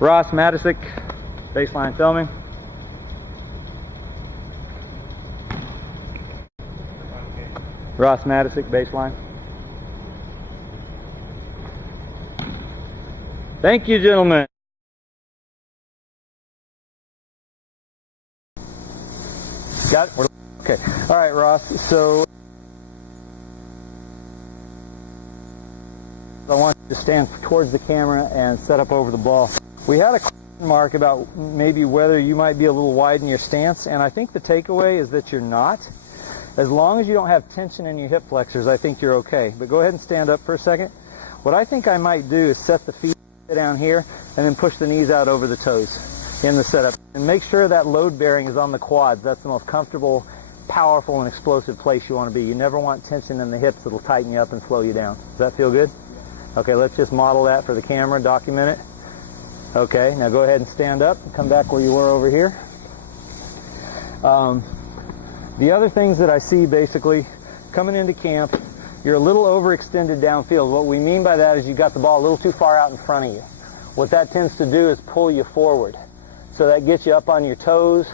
Ross Matiscik, baseline filming. Ross Matiscik, baseline. Thank you, gentlemen. Got it? Okay. All right, Ross. So I want you to stand towards the camera and set up over the ball. We had a question mark about maybe whether you might be a little wide in your stance, and I think the takeaway is that you're not. As long as you don't have tension in your hip flexors, I think you're okay. But go ahead and stand up for a second. What I think I might do is set the feet down here and then push the knees out over the toes in the setup. And make sure that load bearing is on the quads. That's the most comfortable, powerful, and explosive place you want to be. You never want tension in the hips that'll tighten you up and slow you down. Does that feel good? Okay, let's just model that for the camera, document it. Okay, now go ahead and stand up and come back where you were over here. The other things that I see basically coming into camp, you're a little overextended downfield. What we mean by that is you got the ball a little too far out in front of you. What that tends to do is pull you forward. So that gets you up on your toes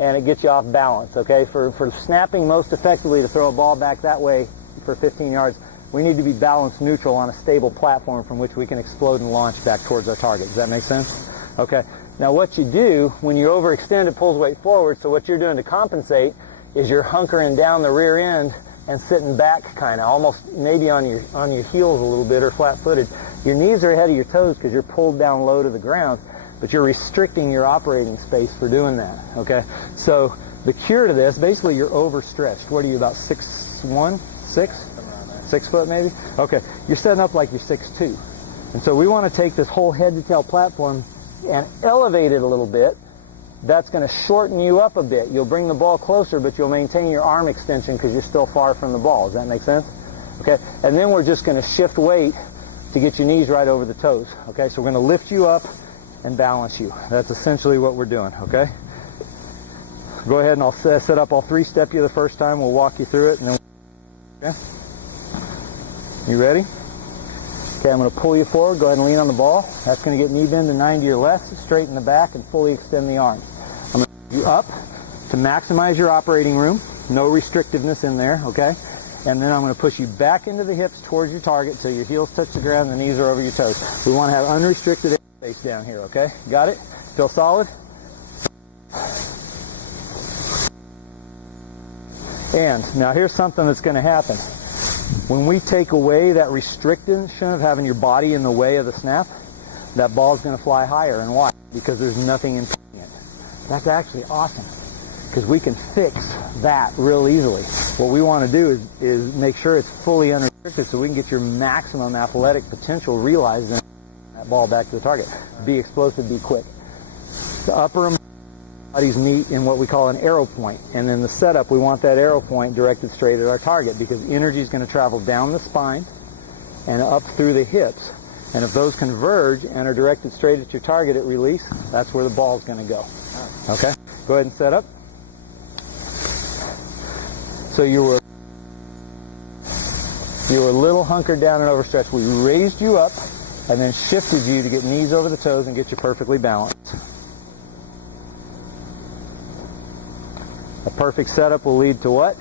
and it gets you off balance, okay? For snapping most effectively to throw a ball back that way for 15 yards, we need to be balance neutral on a stable platform from which we can explode and launch back towards our target. Does that make sense? Okay. Now what you do when you overextend, it pulls weight forward, so what you're doing to compensate is you're hunkering down the rear end and sitting back kind of, almost maybe on your heels a little bit or flat-footed. Your knees are ahead of your toes because you're pulled down low to the ground, but you're restricting your operating space for doing that, okay? So the cure to this, basically you're overstretched. What are you, about 6'1", 6 foot maybe? Okay, you're setting up like you're 6'2". And so we want to take this whole head-to-tail platform and elevate it a little bit. That's going to shorten you up a bit. You'll bring the ball closer, but you'll maintain your arm extension because you're still far from the ball. Does that make sense? Okay, and then we're just going to shift weight to get your knees right over the toes. Okay, so we're going to lift you up and balance you. That's essentially what we're doing, okay? Go ahead and I'll set up. I'll three-step you the first time. We'll walk you through it. And then, okay? You ready? Okay, I'm going to pull you forward. Go ahead and lean on the ball. That's going to get knee bend to 90 to your left, straighten the back, and fully extend the arm. I'm going to move you up to maximize your operating room. No restrictiveness in there, okay? And then I'm going to push you back into the hips towards your target so your heels touch the ground and the knees are over your toes. We want to have unrestricted air space down here, okay? Got it? Still solid? And now here's something that's going to happen. When we take away that restriction of having your body in the way of the snap, that ball's going to fly higher. And why? Because there's nothing impeding it. That's actually awesome because we can fix that real easily. What we want to do is make sure it's fully unrestricted so we can get your maximum athletic potential realized and that ball back to the target. Be explosive, be quick. The upper bodies meet in what we call an arrow point, and in the setup we want that arrow point directed straight at our target because energy is going to travel down the spine and up through the hips, and if those converge and are directed straight at your target at release, that's where the ball is going to go. Okay, go ahead and set up. So you were a little hunkered down and overstretched. We raised you up and then shifted you to get knees over the toes and get you perfectly balanced. A perfect setup will lead to what?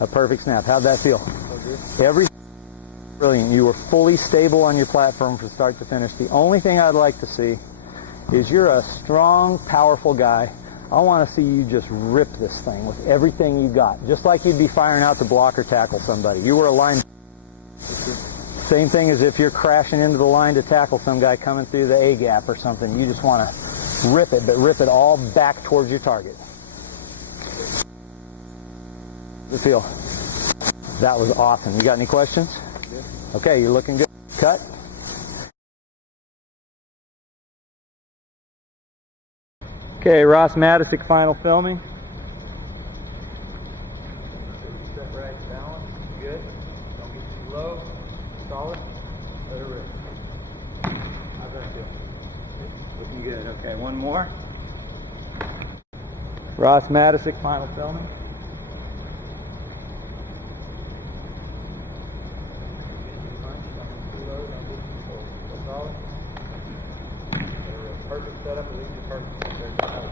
A perfect snap. How'd that feel? Brilliant. You were fully stable on your platform from start to finish. The only thing I'd like to see is you're a strong, powerful guy. I want to see you just rip this thing with everything you got, just like you'd be firing out to block or tackle somebody. You were a line. Same thing as if you're crashing into the line to tackle some guy coming through the A gap or something. You just want to rip it, but rip it all back towards your target. Good feel. That was awesome. You got any questions? Okay, you're looking good. Cut. Okay, Ross Matiscik, final filming. Step right, balance. Good. Don't get too low. Solid. Let it rip. How's that feel? Looking good. Okay, one more. Ross Matiscik, final filming. Perfect. perfect setup, at least it's perfect. There's no